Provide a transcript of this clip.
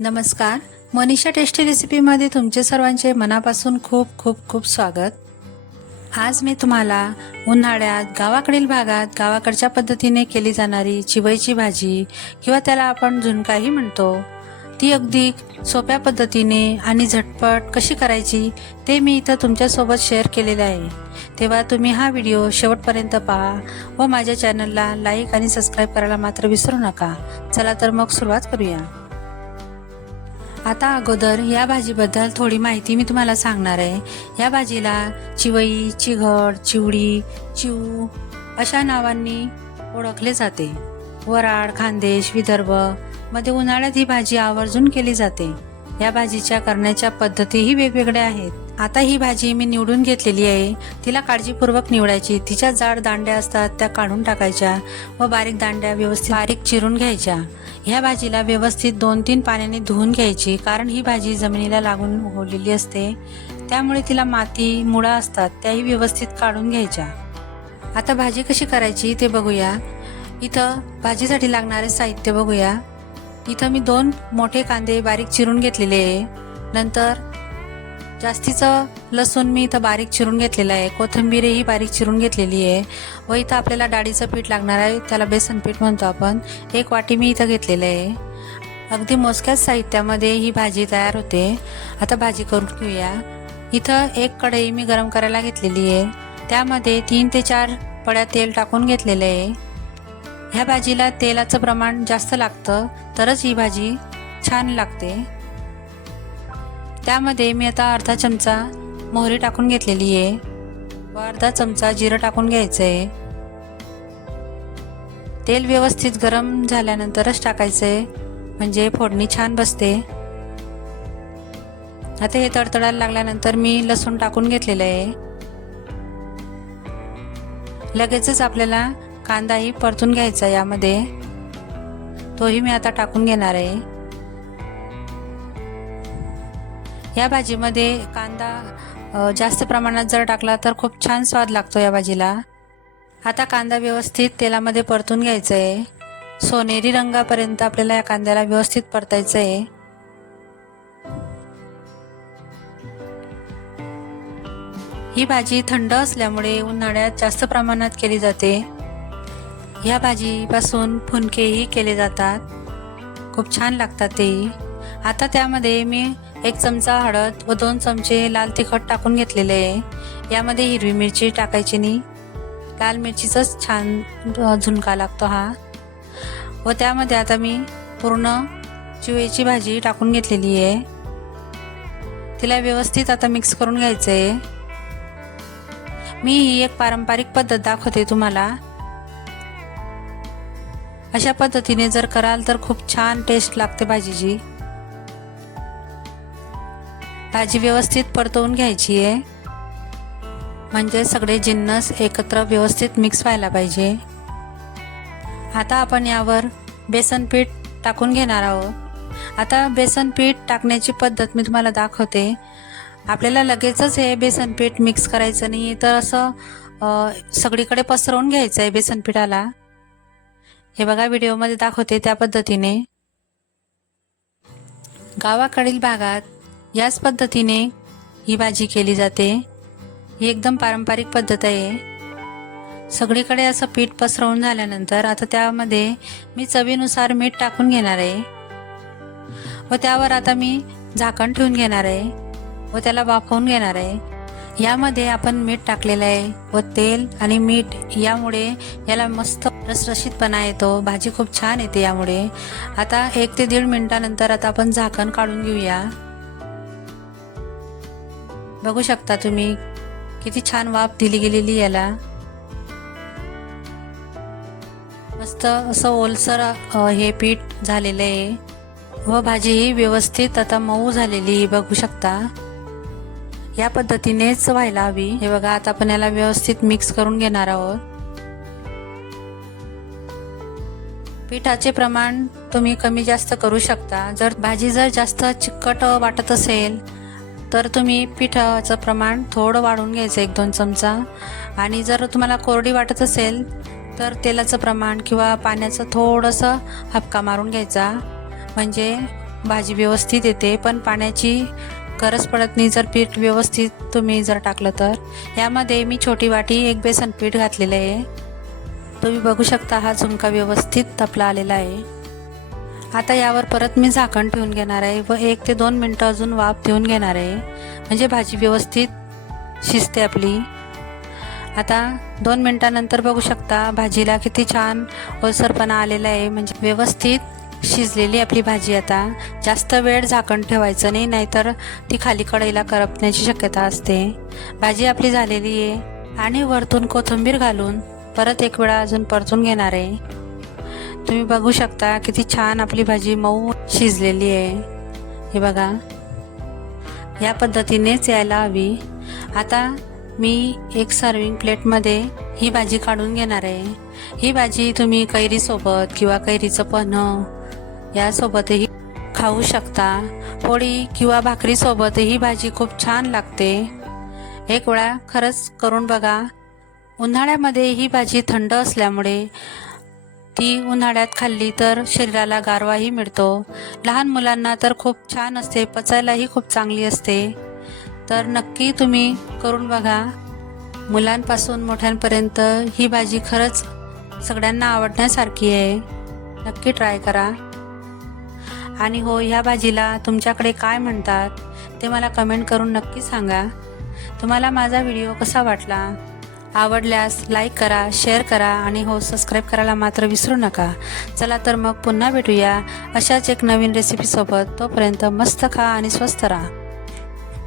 नमस्कार. मनीषा टेस्टी रेसिपीमध्ये तुमचे सर्वांचे मनापासून खूप खूप खूप स्वागत. आज मी तुम्हाला उन्हाळ्यात गावाकडील भागात गावाकडच्या पद्धतीने केली जाणारी चिवईची भाजी किंवा त्याला आपण झुणकाही म्हणतो. ती अगदी सोप्या पद्धतीने आणि झटपट कशी करायची ते मी इथं तुमच्यासोबत शेअर केलेले आहे. तेव्हा तुम्ही हा व्हिडिओ शेवटपर्यंत पहा व माझ्या चॅनलला लाईक आणि सबस्क्राईब करायला मात्र विसरू नका. चला तर मग सुरुवात करूया. आता अगोदर या भाजीबद्दल थोडी माहिती मी तुम्हाला सांगणार आहे. या भाजीला चिवई चिघड चिवडी चिऊ अशा नावांनी ओळखले जाते. वराड खानदेश विदर्भमध्ये उन्हाळ्यात ही भाजी आवर्जून केली जाते. या भाजीच्या करण्याच्या पद्धतीही वेगवेगळ्या आहेत. आता ही भाजी मी निवडून घेतलेली आहे. तिला काळजीपूर्वक निवडायची. तिच्या जाड दांड्या असतात त्या काढून टाकायच्या व बारीक दांड्या व्यवस्थित बारीक चिरून घ्यायच्या. ह्या भाजीला व्यवस्थित दोन तीन पाण्याने धुवून घ्यायची कारण ही भाजी जमिनीला लागून उगवलेली असते. त्यामुळे तिला माती मुळा असतात त्याही व्यवस्थित काढून घ्यायच्या. आता भाजी कशी करायची ते बघूया. इथं भाजीसाठी लागणारे साहित्य बघूया. इथं मी दोन मोठे कांदे बारीक चिरून घेतलेले आहे. नंतर जास्तीचं लसूण मी इथं बारीक चिरून घेतलेलं आहे. कोथिंबीरही बारीक चिरून घेतलेली आहे. व इथं आपल्याला डाळीचं पीठ लागणार आहे. त्याला बेसन पीठ म्हणतो आपण. एक वाटी मी इथं घेतलेलं आहे. अगदी मोजक्याच साहित्यामध्ये ही भाजी तयार होते. आता भाजी करून घेऊया. इथं एक कढई मी गरम करायला घेतलेली आहे. त्यामध्ये तीन ते चार पड्या तेल टाकून घेतलेलं आहे. ह्या भाजीला तेलाचं प्रमाण जास्त लागतं तरच ही भाजी छान लागते. त्यामध्ये मी आता अर्धा चमचा मोहरी टाकून घेतलेली आहे. व अर्धा चमचा जिरं टाकून घ्यायचं आहे तेल व्यवस्थित गरम झाल्यानंतरच टाकायचं आहे म्हणजे फोडणी छान बसते. आता हे तडतडायला लागल्यानंतर मी लसूण टाकून घेतलेलं आहे. लगेचच आपल्याला कांदाही परतून घ्यायचा यामध्ये. तोही मी आता टाकून घेणार आहे. या भाजीमध्ये कांदा जास्त प्रमाणात जर टाकला तर खूप छान स्वाद लागतो या भाजीला. आता कांदा व्यवस्थित तेलामध्ये परतून घ्यायचा आहे सोनेरी रंगापर्यंत आपल्याला या कांद्याला व्यवस्थित परतायचं आहे ही भाजी थंड असल्यामुळे उन्हाळ्यात जास्त प्रमाणात केली जाते. या भाजीपासून फुनकेही केले जातात. खूप छान लागतात तेही. आता त्यामध्ये मी एक चमचा हळद व दोन चमचे लाल तिखट टाकून घेतलेले आहे. यामध्ये हिरवी मिरची टाकायची नाही. लाल मिरचीचाच छान झुणका लागतो हा. व त्यामध्ये आता मी पूर्ण चिवेची भाजी टाकून घेतलेली आहे. तिला व्यवस्थित आता मिक्स करून घ्यायचं आहे मी ही एक पारंपरिक पद्धत दाखवते तुम्हाला. अशा पद्धतीने जर कराल तर खूप छान टेस्ट लागते भाजीची. भाजी व्यवस्थित परतवून घ्यायची आहे. म्हणजे सगळे जिन्नस एकत्र व्यवस्थित मिक्स व्हायला पाहिजे. आता आपण यावर बेसन पीठ टाकून घेणार आहोत. आता बेसन पीठ टाकण्याची पद्धत मी तुम्हाला दाखवते. आपल्याला लगेचच हे बेसन पीठ मिक्स करायचं नाही तर असं सगळीकडे पसरवून घ्यायचं आहे बेसन पिठाला. हे बघा व्हिडिओमध्ये दाखवते त्या पद्धतीने. गावाकडील भागात याच पद्धतीने ही भाजी केली जाते. ही एकदम पारंपरिक पद्धत आहे. सगळीकडे असं पीठ पसरवून झाल्यानंतर आता त्यामध्ये मी चवीनुसार मीठ टाकून घेणार आहे. व त्यावर आता मी झाकण ठेवून घेणार आहे. व त्याला वाफवून घेणार आहे. यामध्ये आपण मीठ टाकलेलं आहे व तेल आणि मीठ यामुळे याला मस्त रसरशीतपणा येतो. भाजी खूप छान येते यामुळे. आता एक ते दीड मिनटानंतर आता आपण झाकण काढून घेऊया. बघू शकता तुम्ही. किती छान वाफ दिली गेलेली याला. मस्त असं ओलसर हे पीठ झालेलं आहे. व भाजी ही व्यवस्थित आता मऊ झालेली बघू शकता. या पद्धतीनेच व्हायला हवी. हे बघा आता आपण याला व्यवस्थित मिक्स करून घेणार आहोत. पिठाचे प्रमाण तुम्ही कमी जास्त करू शकता. जर भाजी जर जास्त चिकट वाटत असेल तर तुम्ही पिठाचं प्रमाण थोडं वाढवून घ्यायचं एक दोन चमचा. आणि जर तुम्हाला कोरडी वाटत असेल तर तेलाचं प्रमाण किंवा पाण्याचं थोडंसं हपका मारून घ्यायचा. म्हणजे भाजी व्यवस्थित येते पण पाण्याची गरज पडत नाही जर पीठ व्यवस्थित तुम्ही जर टाकलं तर. यामध्ये मी छोटी वाटी एक बेसन पीठ घातलेलं आहे. तुम्ही बघू शकता हा झुमका व्यवस्थित तपला आलेला आहे. आता यावर परत मी झाकण ठेवून घेणार आहे व एक ते दोन मिनटं अजून वाफ देऊन घेणार आहे. म्हणजे भाजी व्यवस्थित शिजते आपली. आता दोन मिनटानंतर बघू शकता भाजीला किती छान ओलसरपणा आलेला आहे. म्हणजे व्यवस्थित शिजलेली आपली भाजी आता. जास्त वेळ झाकण ठेवायचं नाही नाहीतर ती खाली कढईला करपण्याची शक्यता असते. भाजी आपली झालेली आहे. आणि वरतून कोथिंबीर घालून परत एक वेळा अजून परतून घेणार आहे. तुम्ही बघू शकता किती छान आपली भाजी मऊ शिजलेली आहे. हे बघा. या पद्धतीनेच यायला हवी. आता मी एक सर्विंग प्लेटमध्ये ही भाजी काढून घेणार आहे. ही भाजी तुम्ही कैरीसोबत किंवा कैरीचं पन्ह यासोबतही खाऊ शकता. पोळी किंवा भाकरीसोबत ही भाजी खूप छान लागते. एक वेळा खरंच करून बघा. उन्हाळ्यामध्ये ही भाजी थंड असल्यामुळे ती उन्हाळ्यात खाल्ली तर शरीराला गारवाही मिळतो. लहान मुलांना तर खूप छान असते पचायलाही खूप चांगली असते. तर नक्की तुम्ही करून बघा. मुलांपासून मोठ्यांपर्यंत ही भाजी खरंच सगळ्यांना आवडण्यासारखी आहे. नक्की ट्राय करा. आणि हो ह्या भाजीला तुमच्याकडे काय म्हणतात ते मला कमेंट करून नक्की सांगा. तुम्हाला माझा व्हिडिओ कसा वाटला? आवडल्यास लाईक करा शेअर करा आणि हो सबस्क्राईब करायला मात्र विसरू नका. चला तर मग पुन्हा भेटूया अशाच एक नवीन रेसिपीसोबत तोपर्यंत मस्त खा आणि स्वस्त राहा.